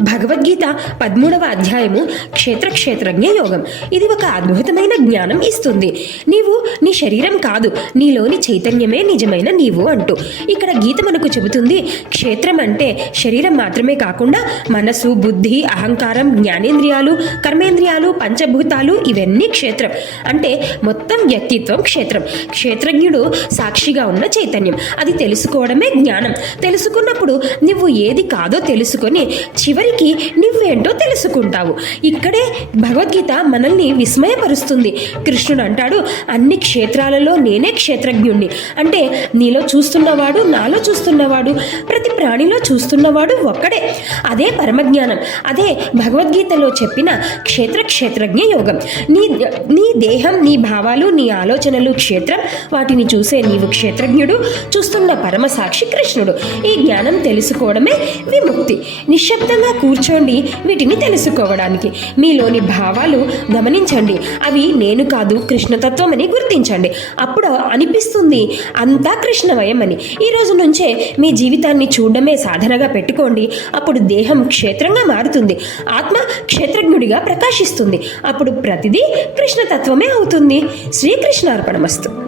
భగవద్గీత పదమూడవ అధ్యాయము క్షేత్రక్షేత్రజ్ఞ యోగం ఇది ఒక అద్భుతమైన జ్ఞానం ఇస్తుంది. నీవు నీ శరీరం కాదు నీలోని చైతన్యమే నిజమైన నీవు అంటూ. ఇక్కడ గీత మనకు చెబుతుంది క్షేత్రం అంటే శరీరం మాత్రమే కాకుండా మనసు బుద్ధి అహంకారం జ్ఞానేంద్రియాలు కర్మేంద్రియాలు పంచభూతాలు ఇవన్నీ క్షేత్రం. అంటే మొత్తం వ్యక్తిత్వం క్షేత్రం. క్షేత్రజ్ఞుడు సాక్షిగా ఉన్న చైతన్యం. అది తెలుసుకోవడమే జ్ఞానం. తెలుసుకున్నప్పుడు నువ్వు ఏది కాదో తెలుసుకొని చివరికి నువ్వేంటో తెలుసుకుంటావు. ఇక్కడే భగవద్గీత మనల్ని విస్మయపరుస్తుంది. కృష్ణుడు అంటాడు అన్ని క్షేత్రాలలో నేనే క్షేత్రజ్ఞుణ్ణి. అంటే నీలో చూస్తున్నవాడు నాలో చూస్తున్నవాడు ప్రతి ప్రాణిలో చూస్తున్నవాడు ఒక్కడే. అదే పరమజ్ఞానం. అదే భగవద్గీతలో చెప్పిన క్షేత్ర క్షేత్రజ్ఞ యోగం. నీ నీ దేహం నీ భావాలు నీ ఆలోచనలు క్షేత్రం. వాటిని చూసే నీవు క్షేత్రజ్ఞుడు చూస్తున్న పరమసాక్షి కృష్ణుడు. ఈ జ్ఞానం తెలుసుకోవడమే విముక్తి. నిశ్శబ్దంగా కూర్చోండి వీటిని తెలుసుకోవడానికి. మీలోని భావాలు గమనించండి. అవి నేను కాదు కృష్ణతత్వం అని ప్రయత్నించండి అప్పుడు అనిపిస్తుంది అంతా కృష్ణమయం అని ఈ రోజు నుంచే మీ జీవితాన్ని చూడడమే సాధనగా పెట్టుకోండి. అప్పుడు దేహం క్షేత్రంగా మారుతుంది. ఆత్మ క్షేత్రజ్ఞుడిగా ప్రకాశిస్తుంది. అప్పుడు ప్రతిదీ కృష్ణతత్వమే అవుతుంది. శ్రీకృష్ణార్పణమస్తు.